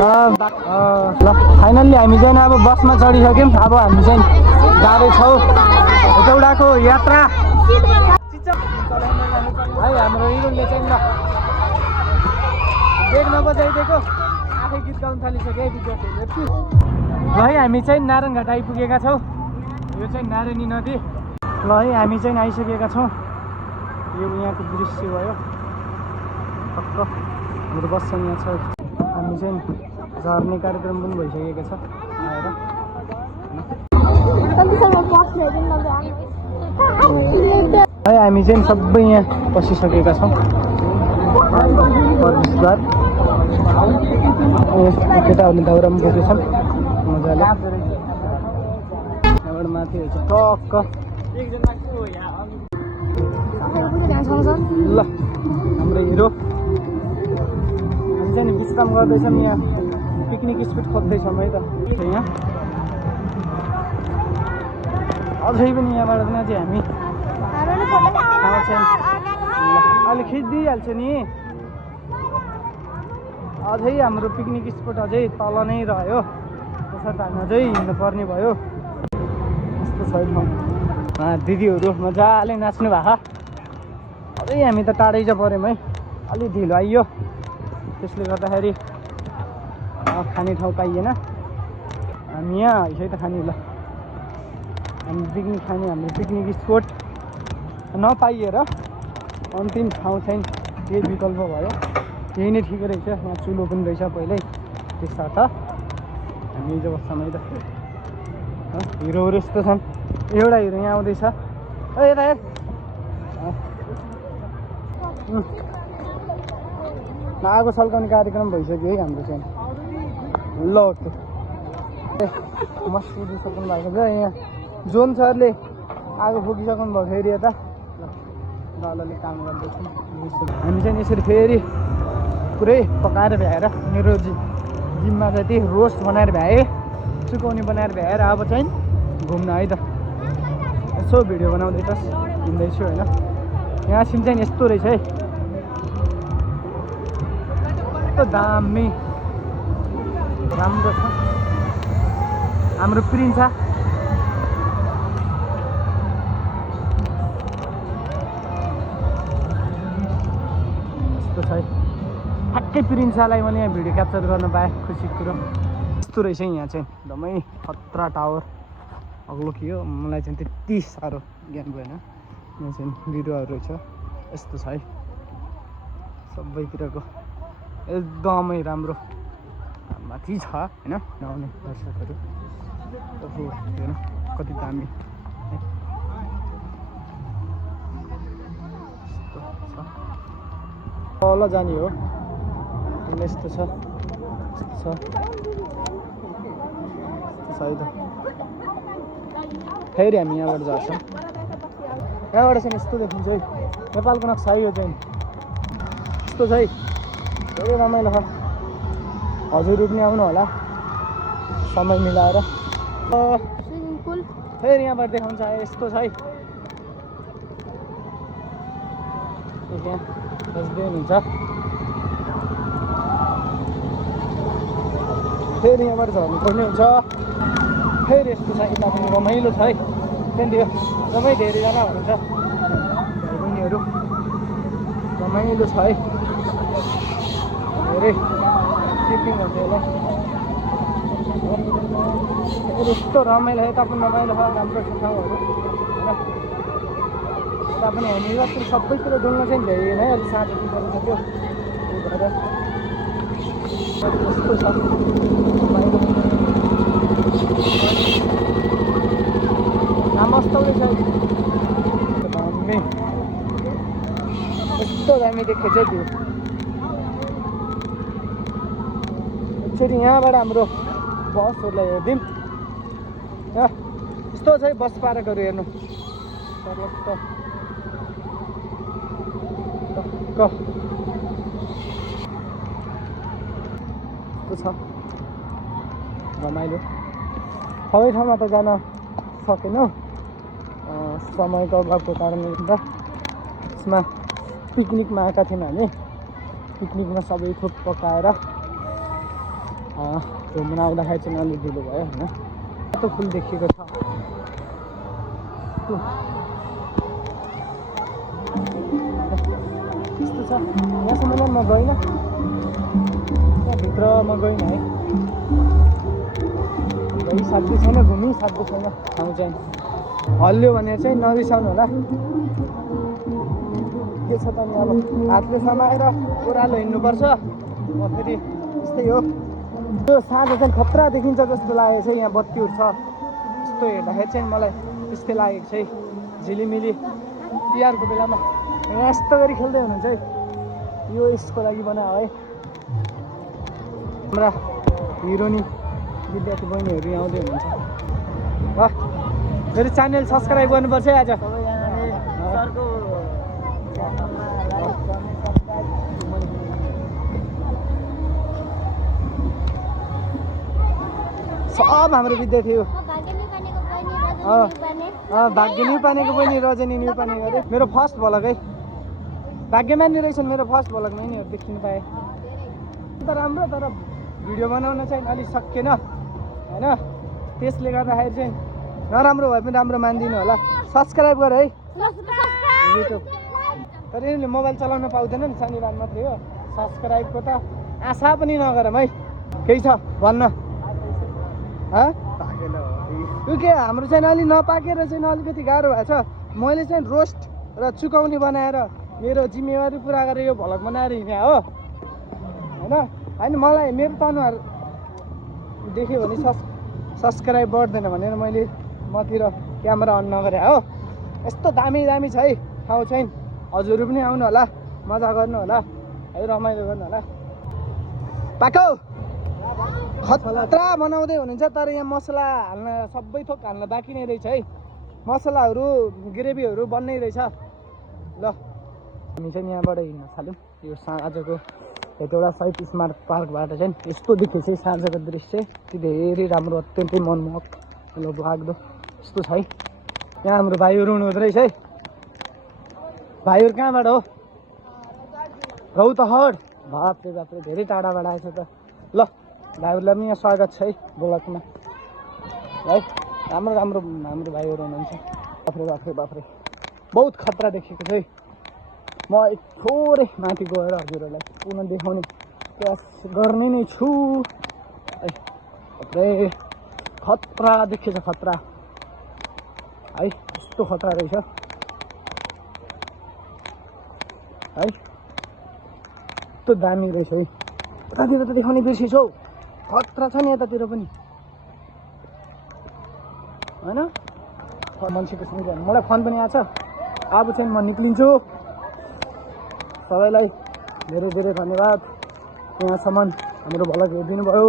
ल फाइनल्ली हामी चाहिँ अब बसमा चढिसक्यौँ। अब हामी चाहिँ जाँदैछौँ हेटौडाको यात्रा। है हाम्रो हिरोले चाहिँ ल बेग नबजाइदिएको आफै गीत गाउन थालिसक्यो है विद्यार्थीहरूले। ल है हामी चाहिँ नारायणघाट आइपुगेका छौँ। यो चाहिँ नारायणी नदी। ल है हामी चाहिँ आइसकेका छौँ। यो यहाँको दृश्य भयो टक्क हाम्रो बस चाहिँ यहाँ छ। हामी चाहिँ झर्ने कार्यक्रम पनि भइसकेको छ आएर। है हामी चाहिँ सबै यहाँ पसिसकेका छौँ। प्रवेशद्वार केटाहरूले दाउरामा बोकेछौँ मजाले। यहाँबाट माथि हुन्छ टक्क। ल हाम्रो हिरो हामी चाहिँ विश्राम गर्दैछौँ यहाँ। पिकनिक स्पट खोज्दैछौँ है त यहाँ। अझै पनि यहाँबाट पनि अझै हामी अहिले खिचिदिइहाल्छु नि। अझै हाम्रो पिकनिक स्पट अझै तल नै रह्यो। त्यसर्थ हामी अझै हिँड्नु पर्ने भयो। यस्तो छ ठाउँ। दिदीहरू मजाले नाच्नु भएको। अझै हामी त टाढै चाहिँ पऱ्यौँ है। अलि ढिलो आइयो त्यसले गर्दाखेरि खाने ठाउँ पाइएन। हामी यहाँ है त खाने। ल हामी पिकनिक खाने हाम्रो पिकनिक स्पट नपाइएर अन्तिम ठाउँ चाहिँ केही विकल्प भयो। यही नै ठिकै रहेछ। यहाँ चुलो पनि रहेछ पहिल्यै। त्यसर्थ हामी हिजो बस्छौँ है त। हिरोहरू यस्तो छन्। एउटा हिरो यहाँ आउँदैछ। यता हेर। आगो सल्काउने कार्यक्रम भइसक्यो है हाम्रो चाहिँ। ल ओके मस्त सक्नु भएको छ यहाँ। जोन सरले आगो फुकिसक्नु भयो फेरि यता। दलले काम गर्दैछौँ हामी चाहिँ यसरी फेरि पुरै पकाएर भ्याएर मेरो जिममा जति रोस्ट बनाएर भ्याएँ सुकाउने बनाएर भ्याएर अब चाहिँ घुम्न है त। यसो भिडियो बनाउँदै त हिँड्दैछु होइन। यहाँ सिम चाहिँ यस्तो रहेछ है। यस्तो दामी राम्रो छ हाम्रो प्रिन्सा। ठ्याक्कै प्रिन्सालाई मैले यहाँ भिडियो क्याप्चर गर्न पाएँ खुसी कुरो। यस्तो रहेछ यहाँ चाहिँ एकदमै खतरा टावर। अग्लो के हो मलाई चाहिँ त्यति साह्रो ज्ञान भएन। यहाँ चाहिँ बिरुवाहरू रहेछ यस्तो छ है सबैतिरको एकदमै राम्रो। माथि छ होइन नआउने दर्शकहरू हेर्नु कति दामी तल जाने हो। यस्तो छ है त। फेरि हामी यहाँबाट झर्छौँ। यहाँबाट चाहिँ यस्तो देखिन्छ है नेपालको नक्सा है। यो चाहिँ यस्तो छ है धेरै रमाइलो छ। हजुरहरू पनि आउनु होला समय मिलाएर। स्विमिङ पुल फेरि यहाँबाट देखाउँछ यस्तो छ है। यहाँ बस्दै हुनुहुन्छ। फेरि यहाँबाट झर्नुपर्ने हुन्छ। फेरि यस्तो छ यता पनि रमाइलो छ है। त्यहाँदेखि एकदमै धेरैजना हुनुहुन्छ बहिनीहरू। रमाइलो छ है धेरै सिपिङ हुन्छ यसलाई। यस्तो रमाइलो यता पनि रमाइलो छ राम्रो छ ठाउँहरू होइन। यता पनि हामी जस्तो सबैतिर डुल्न चाहिँ भ्याइएन है। अलिक साँझ परिसक्यो त्यही भएर यस्तो छ नमस्ते दामी यस्तो दामी देखेको छ त्यो। यसरी यहाँबाट हाम्रो बसहरूलाई हेरिदिउँ। यस्तो छ है बस पार्कहरू हेर्नु छ रमाइलो। सबै ठाउँमा त जान सकेनौँ समयको अभावको कारणले गर्दा। यसमा पिकनिकमा आएका थियौँ हामी। पिकनिकमा सबै थोक पकाएर घुम्न आउँदाखेरि चाहिँ अलिक ढिलो भयो होइन। कस्तो फुल देखिएको छ यस्तो छ। यहाँसम्म म गइनँ, त्यहाँभित्र म गइनँ है, गइसक्दै छैन, घुमिसक्दै छैन। ठाउँ चाहिँ हल्लियो भने चाहिँ नरिसाउनु होला। के छ त नि अब हातले समाएर ओह्रालो हिँड्नुपर्छ। म फेरि यस्तै हो। त्यो साँझ चाहिँ खतरा देखिन्छ जस्तो लागेको छ। यहाँ बत्तीहरू छ, यस्तो हेर्दाखेरि चाहिँ मलाई त्यस्तै लागेको छ है। झिलिमिली तिहारको बेलामा यहाँ यस्तो गरी खेल्दै हुनुहुन्छ है। यो यसको लागि बनायो है। हाम्रा हिरोनी विद्यार्थी बहिनीहरू यहाँ आउँदै हुनुहुन्छ। वाह, फेरि च्यानल सब्सक्राइब गर्नुपर्छ है। आज सब हाम्रो विद्यार्थी हो। भाग्य न्युपानेको बहिनी रजनी न्युपाने गरे। मेरो फर्स्ट भलक है, भाग्यमानी रहेछन्। मेरो फर्स्ट भलकमा यिनीहरू देखिनु पाएँ। त राम्रो, तर भिडियो बनाउन चाहिँ अलिक सकिएन होइन। त्यसले गर्दाखेरि चाहिँ नराम्रो भए पनि राम्रो मानिदिनु होला। सब्सक्राइब गर है युट्युब। तर यिनीहरूले मोबाइल चलाउन पाउँदैन नि, शनिबार मात्रै हो। सब्सक्राइबको त आशा पनि नगरौँ है। केही छ भन्न? यो के हाम्रो चाहिँ अलि नपाकेर चाहिँ अलिकति गाह्रो भएको छ। मैले चाहिँ रोस्ट र चुकाउने बनाएर मेरो जिम्मेवारी पुरा गरेर यो भ्लग बनाएर हिँडेँ हो होइन। होइन मलाई मेरो त अनुहार देख्यो भने सब्सक्राइब बढ्दैन भनेर मैले मतिर क्यामेरा अन नगरेँ हो। यस्तो दामी दामी छ है ठाउँ चाहिँ। हजुरहरू पनि आउनु होला, मजा गर्नु होला है, रमाइलो गर्नु होला। पाको खतरा बनाउँदै हुनुहुन्छ, तर यहाँ मसला हाल्न सबै थोक हाल्न बाँकी नै रहेछ है। मसलाहरू ग्रेभीहरू बन्नै रहेछ। ल हामी चाहिँ यहाँबाट हिँड्न थाल्यौँ। यो आजको एउटा साइट स्मार्ट पार्कबाट चाहिँ यस्तो देख्यो चाहिँ साँझको दृश्य चाहिँ धेरै राम्रो, अत्यन्तै मनमोहक लाग्दो यस्तो छ है। यहाँ हाम्रो भाइहरू हुनुहुँदो रहेछ है। भाइहरू कहाँबाट हो? रौतहट। बाप्रे बाप्रे, धेरै टाढाबाट आएछ त। ल भाइहरूलाई पनि यहाँ स्वागत छ है ब्लगमा है। राम्रो राम्रो हाम्रो भाइहरू हुनुहुन्छ। बाफ्रे बाफ्रे बाफ्रे, बहुत खतरा देखेको छ है। म थोरै माथि गएर हजुरहरूलाई पुनः देखाउने प्रयास गर्ने नै छु है। बाफ्रे खतरा देखेछ, खतरा है। यस्तो खतरा रहेछ है, यस्तो दामी रहेछ है। उतातिर त देखाउने बिर्सेछु हौ, खतरा छ नि यतातिर पनि होइन। मान्छेको सँगै मलाई फोन पनि आएको छ। अब चाहिँ म निक्लिन्छु। सबैलाई धेरै धेरै धन्यवाद यहाँसम्म हाम्रो भ्लग हेरिदिनु भयो।